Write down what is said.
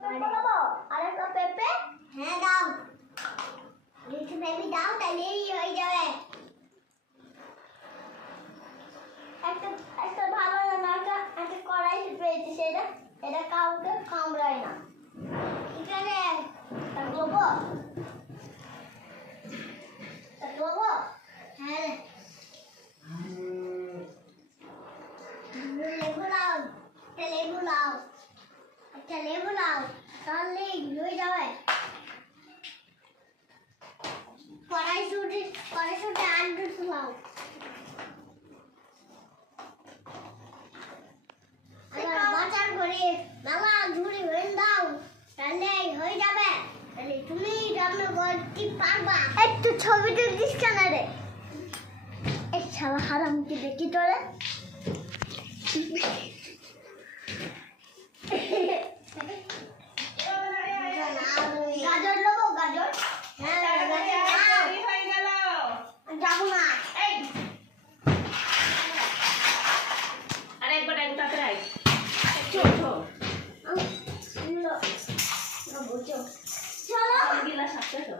আরেকটা পেঁপে হ্যাঁ দাও লিচু পেঁপে দাও তাহলেই হয়ে যাবে একটা একটা ভালো না একটা কড়াই পেয়েছি সেটা এটা কাউকে কামড়ায় না ঠিক আছে দেবো হ্যাঁ লেবু লাও একটা লেবু লাও তাহলেই হয়ে যাবে কড়াইশুঁটি আলু লাও বাজার করে বাবা ঝুড়ি হয়ে দাও তাহলে হয়ে যাবে তাহলে তুমি রান্না করতে পারবা একটু ছবি তুলিস কেন রে এই শালা হারামকে দেখি তোরে গাজর নেবো গাজর হ্যাঁ হয়ে গেল যাবো না এই আরেকবার এক তাতে রাখ চলো গিলাস আসছে তো